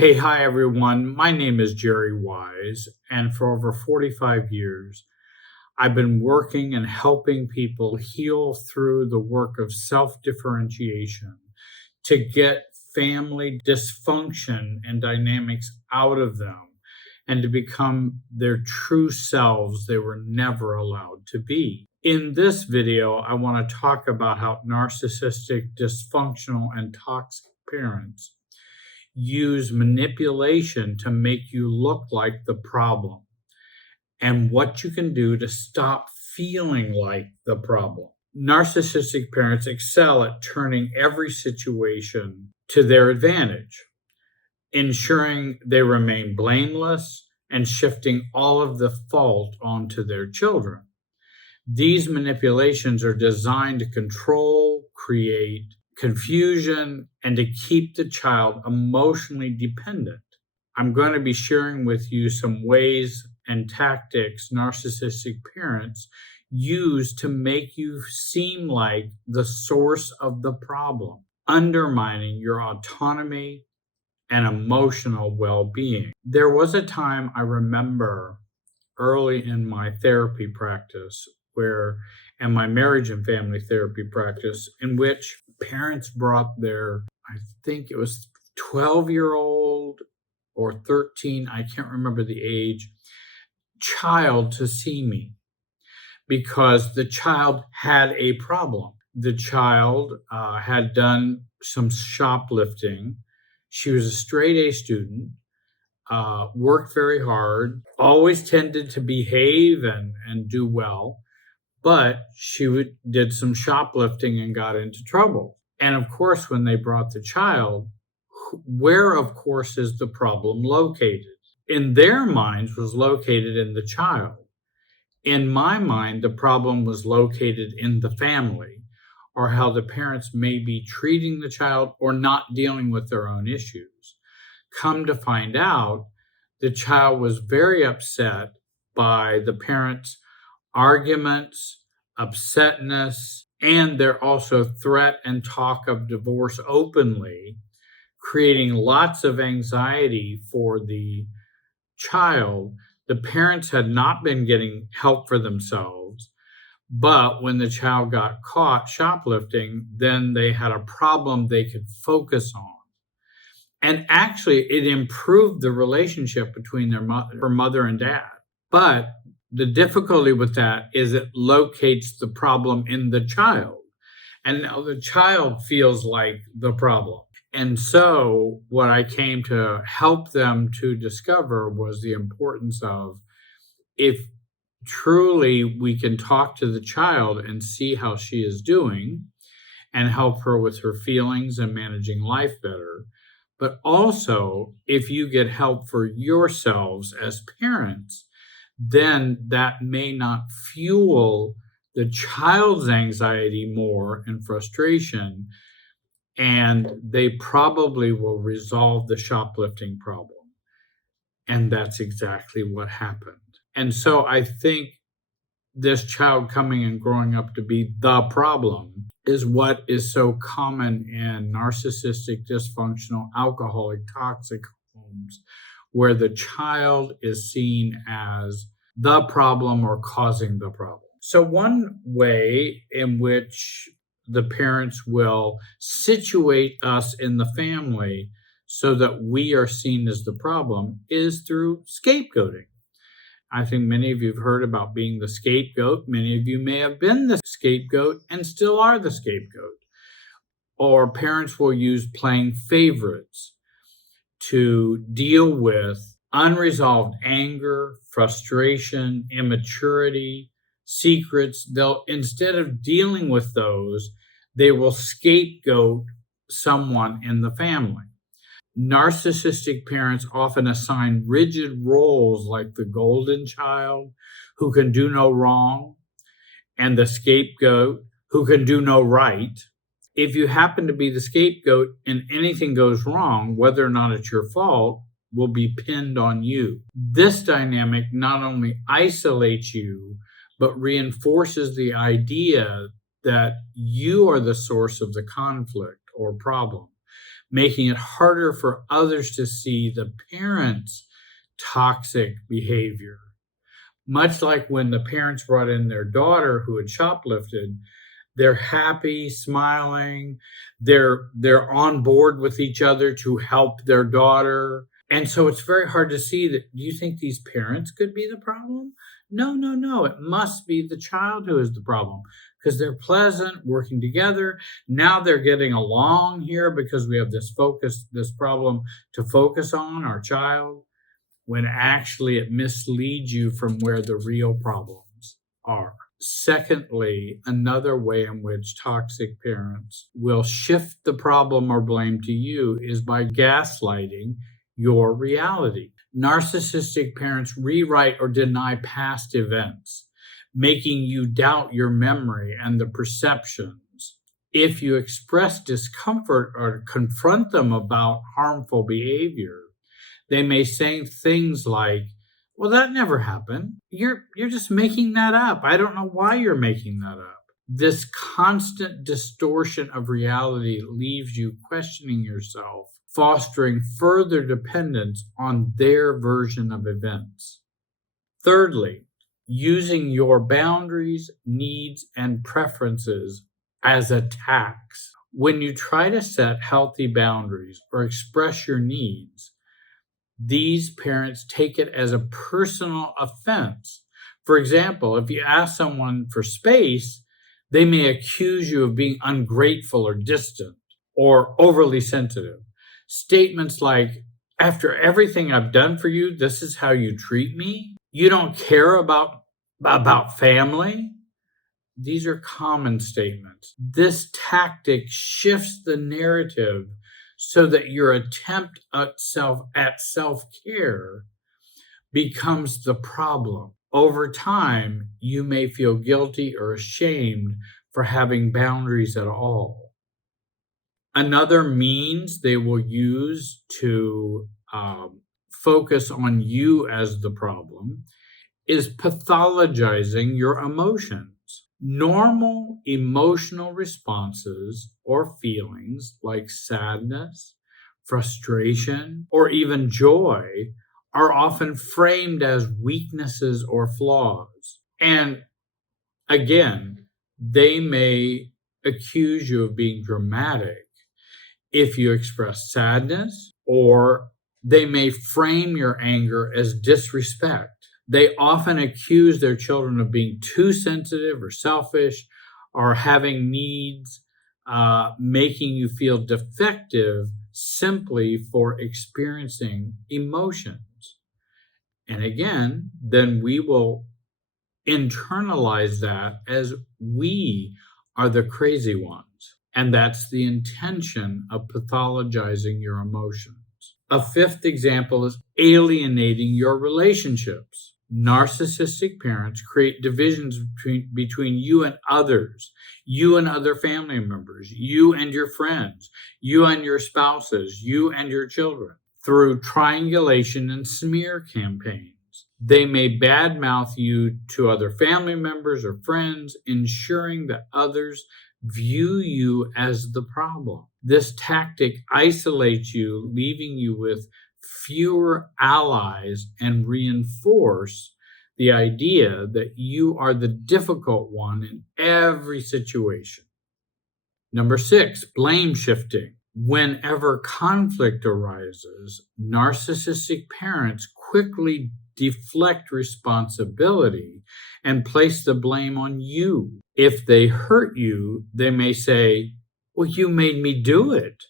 Hey, hi everyone. My name is Jerry Wise, and for over 45 years, I've been working and helping people heal through the work of self differentiation to get family dysfunction and dynamics out of them and to become their true selves they were never allowed to be. In this video, I want to talk about how narcissistic, dysfunctional, and toxic parents use manipulation to make you look like the problem and what you can do to stop feeling like the problem. Narcissistic parents excel at turning every situation to their advantage, ensuring they remain blameless and shifting all of the fault onto their children. These manipulations are designed to control, create confusion, and to keep the child emotionally dependent. I'm going to be sharing with you some ways and tactics narcissistic parents use to make you seem like the source of the problem, undermining your autonomy and emotional well-being. There was a time I remember early in my therapy practice and my marriage and family therapy practice, in which parents brought their, I think it was 12-year-old or 13, I can't remember the age, child to see me because the child had a problem. The child had done some shoplifting. She was a straight A student, worked very hard, always tended to behave and do well. But she did some shoplifting and got into trouble. And of course, when they brought the child, where, of course, is the problem located? In their minds was located in the child. In my mind, the problem was located in the family, or how the parents may be treating the child or not dealing with their own issues. Come to find out, the child was very upset by the parents' arguments, upsetness, and there also threat and talk of divorce openly, creating lots of anxiety for the child. The parents had not been getting help for themselves, but when the child got caught shoplifting, then they had a problem they could focus on. And actually, it improved the relationship between her mother and dad. But the difficulty with that is it locates the problem in the child. And now the child feels like the problem. And so what I came to help them to discover was the importance of, if truly we can talk to the child and see how she is doing and help her with her feelings and managing life better. But also, if you get help for yourselves as parents, then that may not fuel the child's anxiety more and frustration, and they probably will resolve the shoplifting problem. And that's exactly what happened. And so I think this child coming and growing up to be the problem is what is so common in narcissistic, dysfunctional, alcoholic, toxic homes, where the child is seen as the problem or causing the problem. So one way in which the parents will situate us in the family so that we are seen as the problem is through scapegoating. I think many of you have heard about being the scapegoat. Many of you may have been the scapegoat and still are the scapegoat. Or parents will use playing favorites to deal with unresolved anger, frustration, immaturity, secrets. They'll, instead of dealing with those, they will scapegoat someone in the family. Narcissistic parents often assign rigid roles like the golden child, who can do no wrong, and the scapegoat, who can do no right. If you happen to be the scapegoat and anything goes wrong, whether or not it's your fault, will be pinned on you. This dynamic not only isolates you, but reinforces the idea that you are the source of the conflict or problem, making it harder for others to see the parent's toxic behavior. Much like when the parents brought in their daughter who had shoplifted, they're happy, smiling, they're on board with each other to help their daughter. And so it's very hard to see that. Do you think these parents could be the problem? No, no, no. It must be the child who is the problem because they're pleasant, working together. Now they're getting along here because we have this problem to focus on our child, when actually it misleads you from where the real problems are. Secondly, another way in which toxic parents will shift the problem or blame to you is by gaslighting your reality. Narcissistic parents rewrite or deny past events, making you doubt your memory and the perceptions. If you express discomfort or confront them about harmful behavior, they may say things like, well, that never happened. You're just making that up. I don't know why you're making that up. This constant distortion of reality leaves you questioning yourself, fostering further dependence on their version of events. Thirdly, using your boundaries, needs, and preferences as attacks. When you try to set healthy boundaries or express your needs, these parents take it as a personal offense. For example, if you ask someone for space, they may accuse you of being ungrateful or distant or overly sensitive. Statements like, after everything I've done for you, this is how you treat me? You don't care about family? These are common statements. This tactic shifts the narrative so that your attempt at self-care becomes the problem. Over time, you may feel guilty or ashamed for having boundaries at all. Another means they will use to focus on you as the problem is pathologizing your emotions. Normal emotional responses or feelings like sadness, frustration, or even joy are often framed as weaknesses or flaws. And again, they may accuse you of being dramatic if you express sadness, or they may frame your anger as disrespect. They often accuse their children of being too sensitive or selfish or having needs, making you feel defective simply for experiencing emotions. And again, then we will internalize that as we are the crazy ones. And that's the intention of pathologizing your emotions. A fifth example is alienating your relationships. Narcissistic parents create divisions between you and others, you and other family members, you and your friends, you and your spouses, you and your children, through triangulation and smear campaigns. They may badmouth you to other family members or friends, ensuring that others view you as the problem. This tactic isolates you, leaving you with fewer allies, and reinforce the idea that you are the difficult one in every situation. Number 6, blame shifting. Whenever conflict arises, narcissistic parents quickly deflect responsibility and place the blame on you. If they hurt you, they may say, well, you made me do it.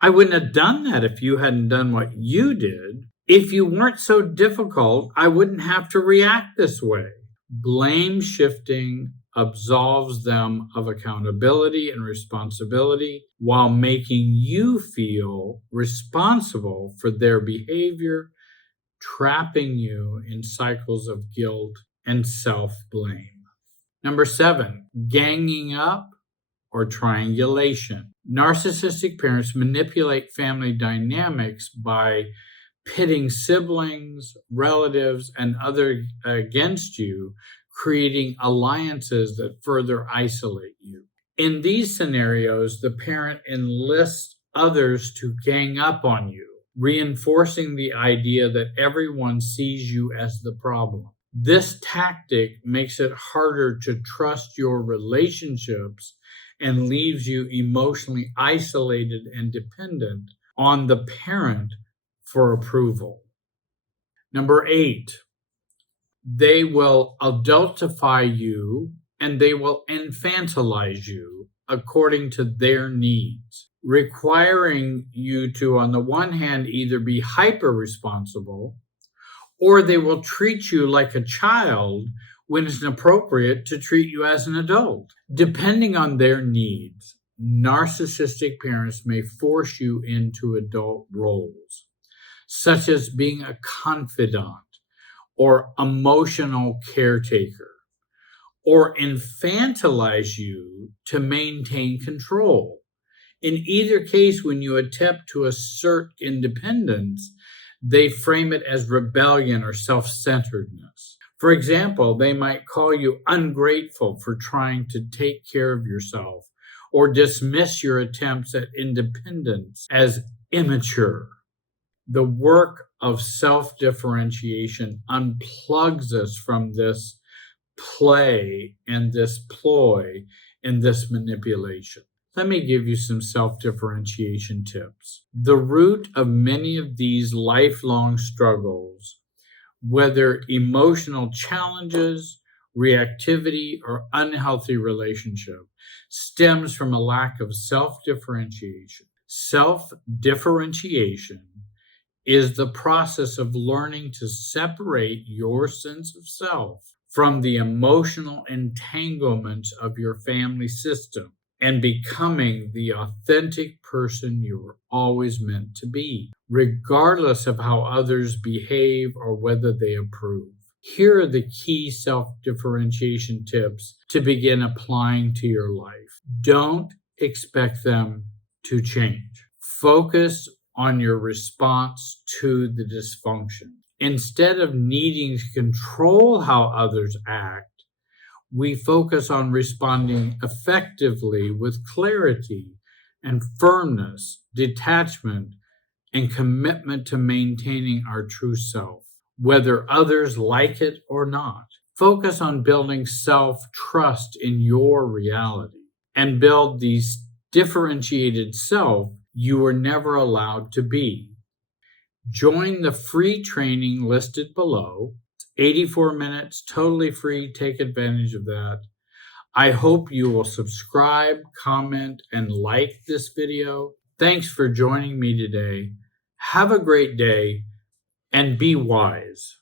I wouldn't have done that if you hadn't done what you did. If you weren't so difficult, I wouldn't have to react this way. Blame shifting absolves them of accountability and responsibility while making you feel responsible for their behavior, trapping you in cycles of guilt and self-blame. Number 7, ganging up or triangulation. Narcissistic parents manipulate family dynamics by pitting siblings, relatives, and others against you, creating alliances that further isolate you. In these scenarios, the parent enlists others to gang up on you, reinforcing the idea that everyone sees you as the problem. This tactic makes it harder to trust your relationships and leaves you emotionally isolated and dependent on the parent for approval. Number 8, they will adultify you and they will infantilize you according to their needs, requiring you to, on the one hand, either be hyper responsible or they will treat you like a child when it's appropriate to treat you as an adult. Depending on their needs, narcissistic parents may force you into adult roles, such as being a confidant or emotional caretaker, or infantilize you to maintain control. In either case, when you attempt to assert independence, they frame it as rebellion or self-centeredness. For example, they might call you ungrateful for trying to take care of yourself, or dismiss your attempts at independence as immature. The work of self-differentiation unplugs us from this play and this ploy and this manipulation. Let me give you some self-differentiation tips. The root of many of these lifelong struggles, whether emotional challenges, reactivity, or unhealthy relationship, stems from a lack of self-differentiation. Self-differentiation is the process of learning to separate your sense of self from the emotional entanglements of your family system and becoming the authentic person you were always meant to be, regardless of how others behave or whether they approve. Here are the key self-differentiation tips to begin applying to your life. Don't expect them to change. Focus on your response to the dysfunction. Instead of needing to control how others act, we focus on responding effectively with clarity and firmness, detachment, and commitment to maintaining our true self, whether others like it or not. Focus on building self-trust in your reality and build the differentiated self you were never allowed to be. Join the free training listed below. 84 minutes, totally free. Take advantage of that. I hope you will subscribe, comment, and like this video. Thanks for joining me today. Have a great day and be wise.